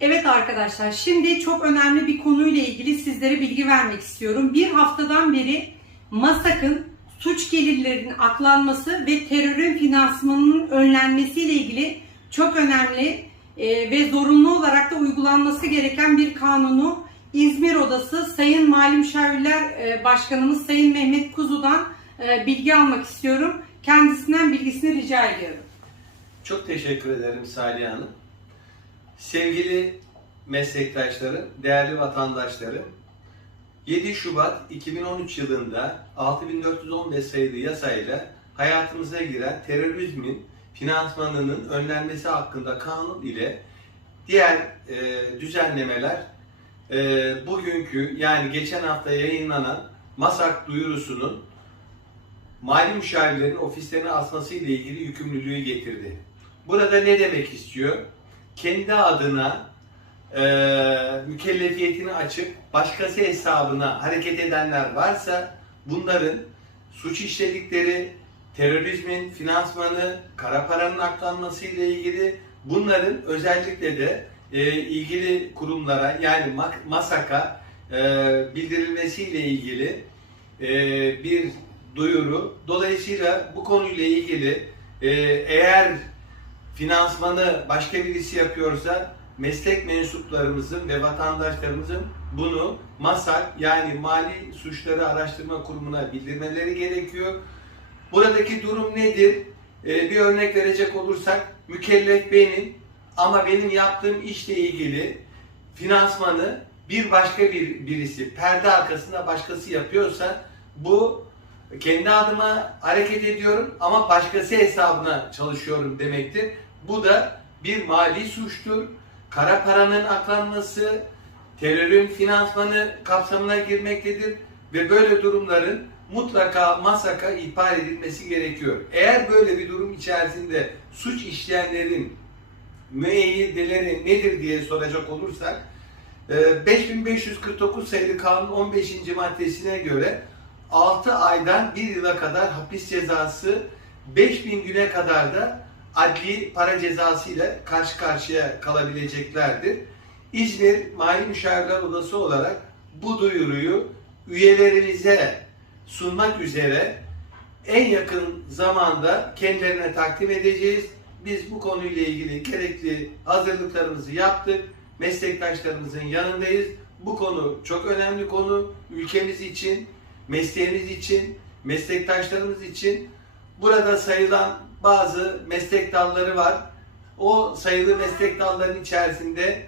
Evet arkadaşlar, şimdi çok önemli bir konuyla ilgili sizlere bilgi vermek istiyorum. Bir haftadan beri MASAK'ın suç gelirlerinin aklanması ve terörün finansmanının önlenmesiyle ilgili çok önemli e, ve zorunlu olarak da uygulanması gereken bir kanunu İzmir Odası Sayın Mali Müşavirler e, Başkanımız Sayın Mehmet Kuzu'dan e, bilgi almak istiyorum. Kendisinden bilgisini rica ediyorum. Çok teşekkür ederim Salih Hanım. Sevgili meslektaşlarım, değerli vatandaşlarım, 7 Şubat 2013 yılında 6415 sayılı yasayla hayatımıza giren terörizmin finansmanının önlenmesi hakkında kanun ile diğer e, düzenlemeler e, bugünkü yani geçen hafta yayınlanan MASAK duyurusunun mali müşavirlerin ofislerine asması ile ilgili yükümlülüğü getirdi. Burada ne demek istiyor? Kendi adına e, mükellefiyetini açıp başkası hesabına hareket edenler varsa bunların suç işledikleri, terörizmin finansmanı, kara paranın aklanması ile ilgili bunların özellikle de e, ilgili kurumlara yani MASAK'a e, bildirilmesiyle ilgili e, bir duyuru. Dolayısıyla bu konuyla ilgili e, eğer finansmanı başka birisi yapıyorsa meslek mensuplarımızın ve vatandaşlarımızın bunu MASAK yani Mali Suçları Araştırma Kurumu'na bildirmeleri gerekiyor. Buradaki durum nedir? E, bir örnek verecek olursak mükellef benim ama benim yaptığım işle ilgili finansmanı bir başka bir birisi perde arkasında başkası yapıyorsa bu kendi adıma hareket ediyorum ama başkası hesabına çalışıyorum demektir. Bu da bir mali suçtur. Kara paranın aklanması, terörün finansmanı kapsamına girmektedir ve böyle durumların mutlaka masaka ihbar edilmesi gerekiyor. Eğer böyle bir durum içerisinde suç işleyenlerin müeyyideleri nedir diye soracak olursak e, 5549 sayılı kanun 15. maddesine göre 6 aydan 1 yıla kadar hapis cezası 5000 güne kadar da adli para cezası ile karşı karşıya kalabileceklerdir. İzmir Mali Müşavirler Odası olarak bu duyuruyu üyelerimize sunmak üzere en yakın zamanda kendilerine takdim edeceğiz. Biz bu konuyla ilgili gerekli hazırlıklarımızı yaptık. Meslektaşlarımızın yanındayız. Bu konu çok önemli konu. Ülkemiz için, mesleğimiz için, meslektaşlarımız için. Burada sayılan bazı meslek dalları var. O sayılı meslek dallarının içerisinde